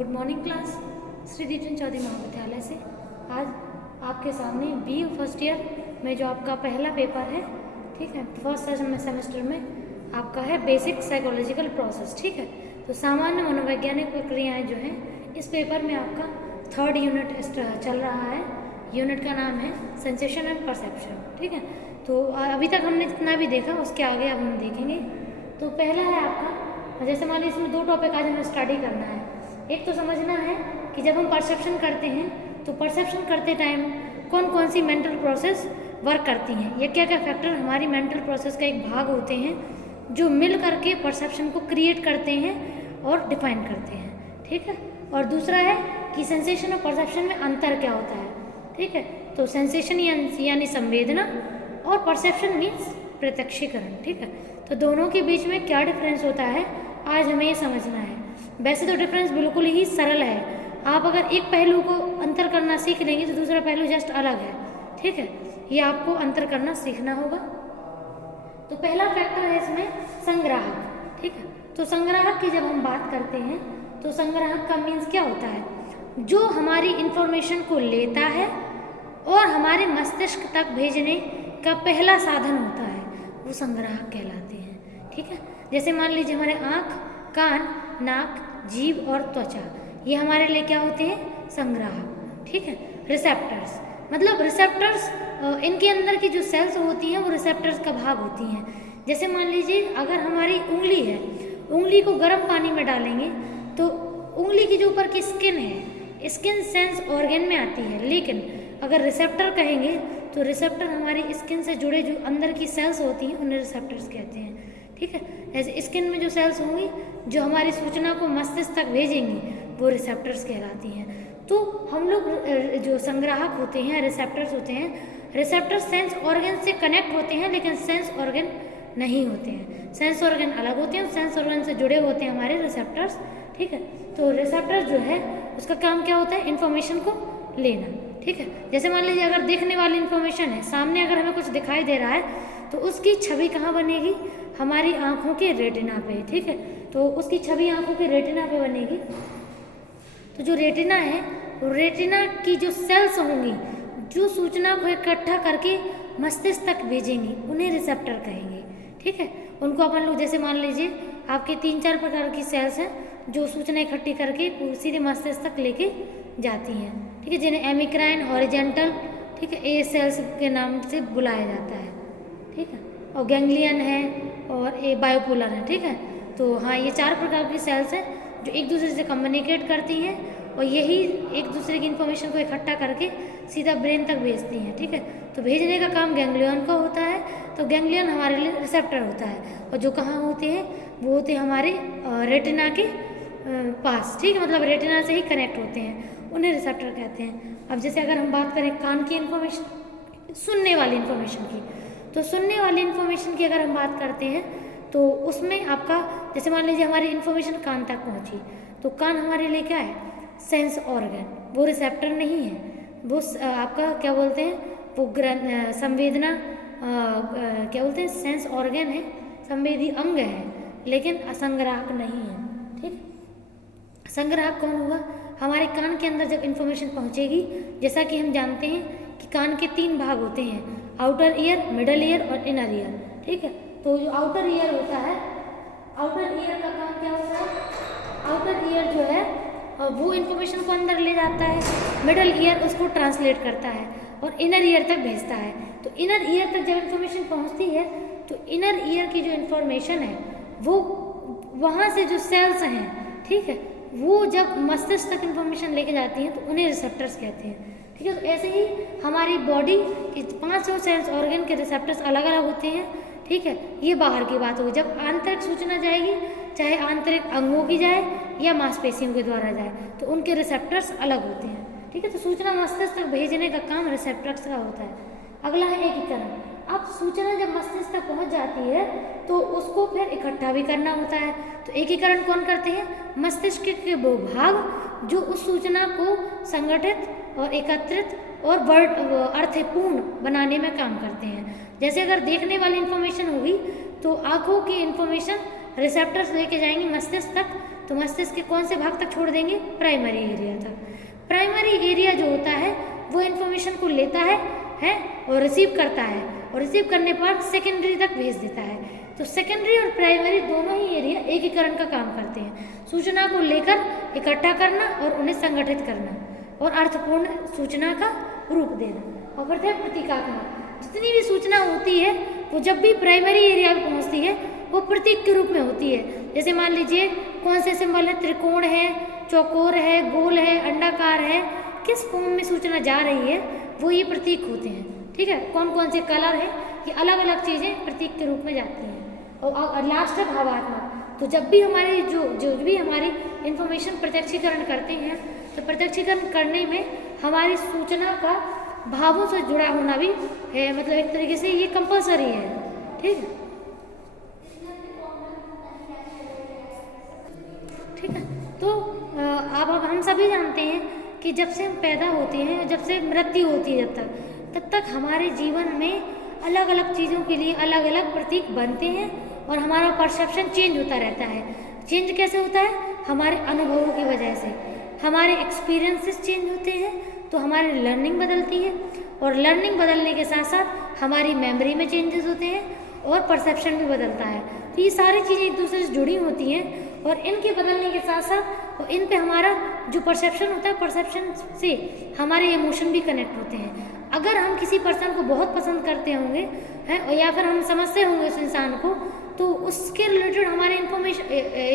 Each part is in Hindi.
Good morning class Shri Deepchand Chaudhary Mahavidyalaya से। आज आपके सामने BA फर्स्ट ईयर में जो आपका पहला पेपर है, ठीक है, फर्स्ट सेमेस्टर में आपका है बेसिक साइकोलॉजिकल प्रोसेस, ठीक है। तो सामान्य मनोवैज्ञानिक प्रक्रियाएं जो हैं, इस पेपर में आपका थर्ड यूनिट चल रहा है। यूनिट का नाम है सेंसेशन एंड परसेप्शन, ठीक है। तो अभी तक हमने जितना भी देखा उसके आगे अब हम देखेंगे। तो पहला है आपका, जैसे मान लीजिए इसमें दो टॉपिक आज हमें स्टडी करना है। एक तो समझना है कि जब हम परसेप्शन करते हैं तो परसेप्शन करते टाइम कौन कौन सी मेंटल प्रोसेस वर्क करती हैं, या क्या क्या फैक्टर हमारी मेंटल प्रोसेस का एक भाग होते हैं जो मिल करके परसेप्शन को क्रिएट करते हैं और डिफाइन करते हैं, ठीक है। और दूसरा है कि सेंसेशन और परसेप्शन में अंतर क्या होता है, ठीक है। तो सेंसेशन यानी संवेदना और परसेप्शन मीन्स प्रत्यक्षीकरण, ठीक है। तो दोनों के बीच में क्या डिफरेंस होता है आज हमें ये समझना है। वैसे तो डिफरेंस बिल्कुल ही सरल है, आप अगर एक पहलू को अंतर करना सीख लेंगे तो दूसरा पहलू जस्ट अलग है, ठीक है। ये आपको अंतर करना सीखना होगा। तो पहला फैक्टर है इसमें संग्राहक, ठीक है। तो संग्राहक की जब हम बात करते हैं तो संग्राहक का मीन्स क्या होता है, जो हमारी इंफॉर्मेशन को लेता है और हमारे मस्तिष्क तक भेजने का पहला साधन होता है, वो संग्राहक कहलाते हैं, ठीक है। जैसे मान लीजिए हमारे आँख, कान, नाक, जीभ और त्वचा, ये हमारे लिए क्या होते हैं, संग्राहक, ठीक है। रिसेप्टर्स मतलब रिसेप्टर्स, इनके अंदर की जो सेल्स होती हैं वो रिसेप्टर्स का भाग होती हैं। जैसे मान लीजिए अगर हमारी उंगली है, उंगली को गर्म पानी में डालेंगे तो उंगली की जो ऊपर की स्किन है, स्किन सेंस ऑर्गन में आती है, लेकिन अगर रिसेप्टर कहेंगे तो रिसेप्टर हमारी स्किन से जुड़े जो अंदर की सेल्स होती हैं उन्हें रिसेप्टर्स कहते हैं, ठीक है। जैसे स्किन में जो सेल्स होंगी जो हमारी सूचना को मस्तिष्क तक भेजेंगी वो रिसेप्टर्स कहलाती हैं। तो हम लोग जो संग्राहक होते हैं, रिसेप्टर्स होते हैं, रिसेप्टर्स सेंस ऑर्गन से कनेक्ट होते हैं लेकिन सेंस ऑर्गन नहीं होते हैं। सेंस ऑर्गन अलग होते हैं, सेंस ऑर्गन से जुड़े होते हैं हमारे रिसेप्टर्स, ठीक है। तो रिसेप्टर्स जो है उसका काम क्या होता है, इन्फॉर्मेशन को लेना, ठीक है। जैसे मान लीजिए अगर देखने वाली इन्फॉर्मेशन है, सामने अगर हमें कुछ दिखाई दे रहा है तो उसकी छवि कहाँ बनेगी, हमारी आँखों के रेटिना पे, ठीक है। तो उसकी छवि आँखों के रेटिना पे बनेगी। तो जो रेटिना है, रेटिना की जो सेल्स होंगी जो सूचना को इकट्ठा करके मस्तिष्क तक भेजेंगी उन्हें रिसेप्टर कहेंगे, ठीक है। उनको अपन लोग जैसे मान लीजिए आपके 3-4 प्रकार की सेल्स हैं जो सूचना इकट्ठी करके सीधे मस्तिष्क तक लेके जाती हैं, ठीक है, जिन्हें एमिक्राइन, हॉरिजेंटल, ठीक है, ए सेल्स के नाम से बुलाया जाता है, ठीक है। और गैंग्लियन है और ए बायोपोलर है, ठीक है। तो हाँ, ये 4 प्रकार की सेल्स हैं जो एक दूसरे से कम्युनिकेट करती हैं और यही एक दूसरे की इन्फॉर्मेशन को इकट्ठा करके सीधा ब्रेन तक भेजती हैं, ठीक है। तो भेजने का काम गैंग्लियन का होता है, तो गैंग्लियन हमारे लिए रिसेप्टर होता है, और जो कहाँ होते हैं वो होते हैं हमारे रेटिना के पास, ठीक है, मतलब रेटिना से ही कनेक्ट होते हैं, उन्हें रिसेप्टर कहते हैं। अब जैसे अगर हम बात करें कान की इन्फॉर्मेशन, सुनने वाली इन्फॉर्मेशन की, तो सुनने वाली इन्फॉर्मेशन की अगर हम बात करते हैं तो उसमें आपका जैसे मान लीजिए हमारी इन्फॉर्मेशन कान तक पहुंची, तो कान हमारे लिए क्या है, सेंस ऑर्गन, वो रिसेप्टर नहीं है, वो आपका क्या बोलते हैं, वो संवेदना क्या बोलते हैं, सेंस ऑर्गन है, संवेदी अंग है, लेकिन असंग्राहक नहीं है, ठीक। संग्राहक कौन हुआ, हमारे कान के अंदर जब इन्फॉर्मेशन पहुंचेगी, जैसा कि हम जानते हैं कि कान के 3 भाग होते हैं, आउटर ईयर, मिडल ईयर और इनर ईयर, ठीक है। तो जो आउटर ईयर होता है, आउटर ईयर का काम क्या होता है, आउटर ईयर जो है वो इन्फॉर्मेशन को अंदर ले जाता है, मिडल ईयर उसको ट्रांसलेट करता है और इनर ईयर तक भेजता है। तो इनर ईयर तक जब इन्फॉर्मेशन पहुंचती है तो इनर ईयर की जो इन्फॉर्मेशन है वो वहाँ से जो सेल्स हैं, ठीक है, वो जब मस्तिष्क तक इन्फॉर्मेशन लेके जाती हैं तो उन्हें रिसेप्टर्स कहते हैं, ठीक है। तो ऐसे ही हमारी बॉडी के 500 सेंस ऑर्गन के रिसेप्टर्स अलग अलग होते हैं, ठीक है। ये बाहर की बात होगी। जब आंतरिक सूचना जाएगी, चाहे आंतरिक अंगों की जाए या मांसपेशियों के द्वारा जाए, तो उनके रिसेप्टर्स अलग होते हैं, ठीक है। तो सूचना मस्तिष्क तक भेजने का काम रिसेप्टर्स का होता है। अगला है एकीकरण। अब सूचना जब मस्तिष्क तक पहुंच जाती है तो उसको फिर इकट्ठा भी करना होता है। तो एकीकरण कौन करते हैं, मस्तिष्क के वो भाग जो उस सूचना को संगठित और एकत्रित और अर्थपूर्ण बनाने में काम करते हैं। जैसे अगर देखने वाली इन्फॉर्मेशन होगी तो आँखों की इन्फॉर्मेशन रिसेप्टर्स लेके जाएंगे मस्तिष्क तक, तो मस्तिष्क के कौन से भाग तक छोड़ देंगे? प्राइमरी एरिया तक। प्राइमरी एरिया जो होता है वो इन्फॉर्मेशन को लेता है और रिसीव करता है, और रिसीव करने पर सेकेंडरी तक भेज देता है। तो सेकेंडरी और प्राइमरी दोनों ही एरिया एकीकरण का काम करते हैं, सूचना को लेकर इकट्ठा करना और उन्हें संगठित करना और अर्थपूर्ण सूचना का रूप देना। और फिर है प्रतीकात्मक। जितनी भी सूचना होती है वो जब भी प्राइमरी एरिया में पहुंचती है वो प्रतीक के रूप में होती है। जैसे मान लीजिए कौन से सिंबल है, त्रिकोण है, चौकोर है, गोल है, अंडाकार है, किस फॉर्म में सूचना जा रही है वो ये प्रतीक होते हैं। ठीक है, कौन कौन से कलर है, ये अलग अलग चीज़ें प्रतीक के रूप में जाती हैं। और लास्ट है भावात्मक। तो जब भी हमारी जो भी हमारी इंफॉर्मेशन प्रत्यक्षीकरण करते हैं तो प्रत्यक्षीकरण करने में हमारी सूचना का भावों से जुड़ा होना भी है, मतलब एक तरीके से ये कंपलसरी है। ठीक है, ठीक है। तो अब हम सभी जानते हैं कि जब से हम पैदा होते हैं, जब से मृत्यु होती है, तब तक हमारे जीवन में अलग अलग चीज़ों के लिए अलग अलग प्रतीक बनते हैं और हमारा परसेप्शन चेंज होता रहता है। चेंज कैसे होता है? हमारे अनुभवों की वजह से। हमारे एक्सपीरियंसेस चेंज होते हैं तो हमारी लर्निंग बदलती है, और लर्निंग बदलने के साथ साथ हमारी मेमोरी में चेंजेस होते हैं और परसेप्शन भी बदलता है। तो ये सारी चीज़ें एक दूसरे से जुड़ी होती हैं और इनके बदलने के साथ साथ और इन पे हमारा जो परसेप्शन होता है, परसेप्शन से हमारे इमोशन भी कनेक्ट होते हैं। अगर हम किसी पर्सन को बहुत पसंद करते होंगे हैं या फिर हम समझते होंगे उस इंसान को, तो उसके रिलेटेड हमारे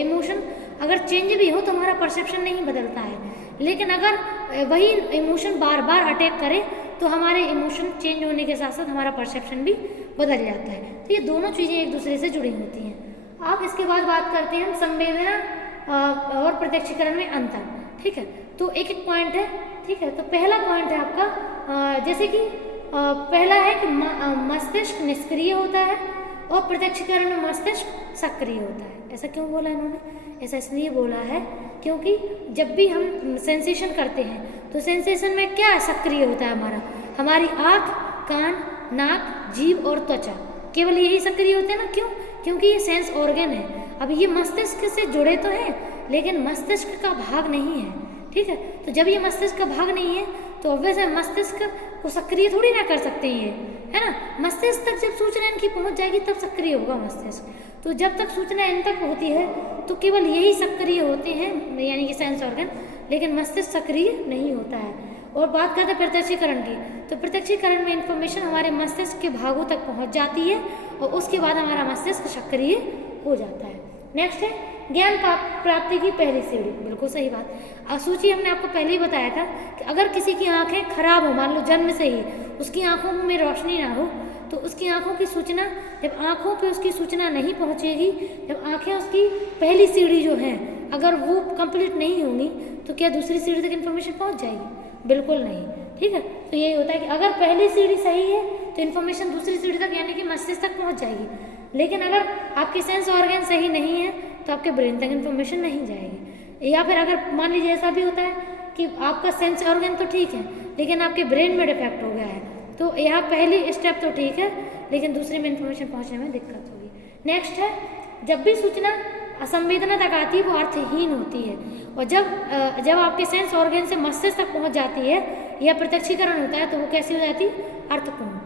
इमोशन अगर चेंज भी हो तो हमारा परसेप्शन नहीं बदलता है। लेकिन अगर वही इमोशन बार बार अटैक करे तो हमारे इमोशन चेंज होने के साथ साथ हमारा परसेप्शन भी बदल जाता है। तो ये दोनों चीज़ें एक दूसरे से जुड़ी होती हैं। अब इसके बाद बात करते हैं हम संवेदना और प्रत्यक्षीकरण में अंतर। ठीक है, तो एक एक पॉइंट है। ठीक है, तो पहला पॉइंट है आपका जैसे कि पहला है कि मस्तिष्क निष्क्रिय होता है और प्रत्यक्षीकरण में मस्तिष्क सक्रिय होता है। ऐसा क्यों बोला इन्होंने? ऐसा इसलिए बोला है क्योंकि जब भी हम सेंसेशन करते हैं तो सेंसेशन में क्या सक्रिय होता है? हमारी आँख, कान, नाक, जीभ और त्वचा, केवल यही सक्रिय होते हैं ना। क्यों? क्योंकि ये सेंस ऑर्गन है। अब ये मस्तिष्क से जुड़े तो हैं लेकिन मस्तिष्क का भाग नहीं है। ठीक है, तो जब ये मस्तिष्क का भाग नहीं है तो ऑब्वियस है मस्तिष्क को सक्रिय थोड़ी ना कर सकते हैं, है ना। मस्तिष्क तक जब सूचना इनकी पहुंच जाएगी तब सक्रिय होगा मस्तिष्क। तो जब तक सूचना इन तक होती है तो केवल यही सक्रिय होते हैं, यानी कि सेंस ऑर्गन, लेकिन मस्तिष्क सक्रिय नहीं होता है। और बात करते हैं प्रत्यक्षीकरण की, तो प्रत्यक्षीकरण में इंफॉर्मेशन हमारे मस्तिष्क के भागों तक पहुंच जाती है और उसके बाद हमारा मस्तिष्क सक्रिय हो जाता है। नेक्स्ट है ज्ञान प्राप्ति की पहली सीढ़ी। बिल्कुल सही बात। सूची हमने आपको पहले ही बताया था कि अगर किसी की आंखें खराब हो, मान लो जन्म से ही उसकी आंखों में रोशनी ना हो, तो उसकी आंखों की सूचना, जब आंखों पे उसकी सूचना नहीं पहुंचेगी, जब आंखें उसकी पहली सीढ़ी जो है अगर वो कंप्लीट नहीं होंगी तो क्या दूसरी सीढ़ी तक इन्फॉर्मेशन पहुंच जाएगी? बिल्कुल नहीं। ठीक है, तो यही होता है कि अगर पहली सीढ़ी सही है तो इन्फॉर्मेशन दूसरी सीढ़ी तक यानी कि मस्तिष्क तक पहुंच जाएगी, लेकिन अगर आपके सेंस ऑर्गन सही नहीं है तो आपके ब्रेन तक इन्फॉर्मेशन नहीं जाएगी। या फिर अगर मान लीजिए ऐसा भी होता है कि आपका सेंस ऑर्गन तो ठीक है लेकिन आपके ब्रेन में डिफेक्ट हो गया है, तो यहाँ पहली स्टेप तो ठीक है लेकिन दूसरे में इन्फॉर्मेशन पहुँचने में दिक्कत होगी। नेक्स्ट है जब भी सूचना असंवेदना तक आती है वो अर्थहीन होती है, और जब आपके सेंस ऑर्गन से मस्तिष्क तक पहुँच जाती है या प्रत्यक्षीकरण होता है तो वो कैसी हो जाती है? अर्थपूर्ण।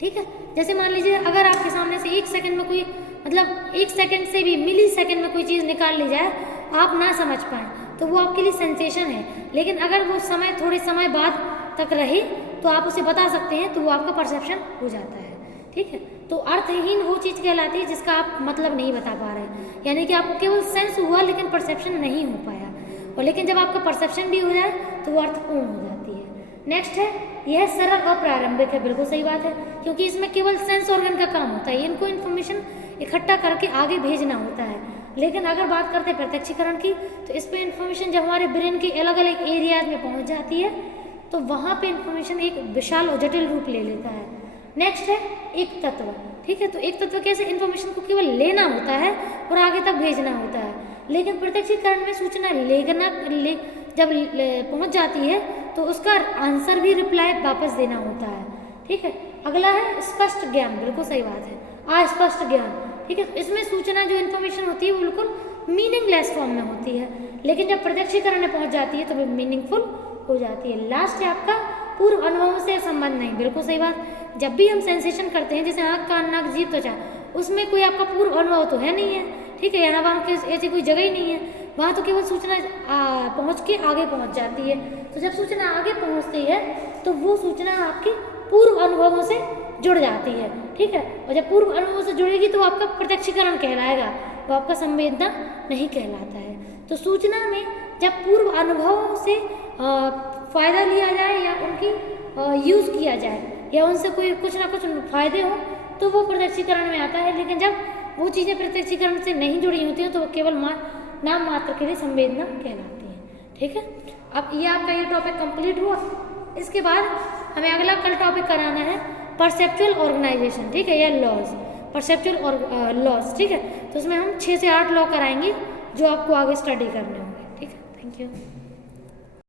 ठीक है, जैसे मान लीजिए अगर आपके सामने से 1 सेकंड में कोई, मतलब 1 सेकंड से भी मिली सेकंड में कोई चीज़ निकाल ली जाए, आप ना समझ पाएँ तो वो आपके लिए सेंसेशन है, लेकिन अगर वो समय थोड़े समय बाद तक रहे तो आप उसे बता सकते हैं तो वो आपका परसेप्शन हो जाता है। ठीक है, तो अर्थहीन वो चीज़ कहलाती है जिसका आप मतलब नहीं बता पा रहे, यानी कि आपको केवल सेंस हुआ लेकिन परसेप्शन नहीं हो पाया, और लेकिन जब आपका परसेप्शन भी हो जाए तो वो अर्थपूर्ण हो जाती है। नेक्स्ट है यह सरल और प्रारंभिक है। बिल्कुल सही बात है, क्योंकि इसमें केवल सेंस ऑर्गन का काम होता है, इनको इन्फॉर्मेशन इकट्ठा करके आगे भेजना होता है। लेकिन अगर बात करते हैं प्रत्यक्षीकरण की तो इस पर इन्फॉर्मेशन जब हमारे ब्रेन के अलग अलग एरियाज में पहुंच जाती है तो वहाँ पे इन्फॉर्मेशन एक विशाल और जटिल रूप ले लेता है। नेक्स्ट है एक तत्व। ठीक है, तो एक तत्व कैसे? इन्फॉर्मेशन को केवल लेना होता है और आगे तक भेजना होता है, लेकिन प्रत्यक्षीकरण में सूचना जब पहुंच जाती है तो उसका आंसर भी रिप्लाई वापस देना होता है। ठीक है, अगला है स्पष्ट ज्ञान। बिल्कुल सही बात है, अस्पष्ट ज्ञान। ठीक है, तो इसमें सूचना जो इन्फॉर्मेशन होती है वो बिल्कुल मीनिंगलेस फॉर्म में होती है, लेकिन जब प्रत्यक्षीकरण में पहुंच जाती है तो वो मीनिंगफुल हो जाती है। लास्ट है आपका पूर्व अनुभवों से संबंध नहीं। बिल्कुल सही बात। जब भी हम सेंसेशन करते हैं, जैसे आँख, कान, नाक, जीभ, त्वचा, उसमें कोई आपका पूर्व अनुभव तो है नहीं है, ठीक है, यहाँ वहाँ की ऐसी कोई जगह ही नहीं है, वहाँ तो केवल सूचना पहुँच के आगे पहुँच जाती है। तो जब सूचना आगे पहुँचती है तो वो सूचना आपकी पूर्व अनुभवों से जुड़ जाती है, ठीक है। और जब पूर्व अनुभवों से जुड़ेगी तो आपका प्रत्यक्षीकरण कहलाएगा, वो आपका संवेदना नहीं कहलाता है। तो सूचना में जब पूर्व अनुभवों से फ़ायदा लिया जाए या उनकी यूज़ किया जाए या उनसे कोई कुछ ना कुछ फ़ायदे हों तो वो प्रत्यक्षीकरण में आता है। लेकिन जब वो चीज़ें प्रत्यक्षीकरण से नहीं जुड़ी होती हैं तो वो केवल नाम मात्र के लिए संवेदना कहलाती हैं, ठीक है। अब ये आपका ये टॉपिक कंप्लीट हुआ। इसके बाद हमें अगला कल टॉपिक कराना है परसेप्चुअल ऑर्गेनाइजेशन, ठीक है, या लॉज, परसेप्चुअल और लॉज, ठीक है। तो उसमें हम 6 से 8 लॉ कराएंगे जो आपको आगे स्टडी करने होंगे, ठीक है। Thank you.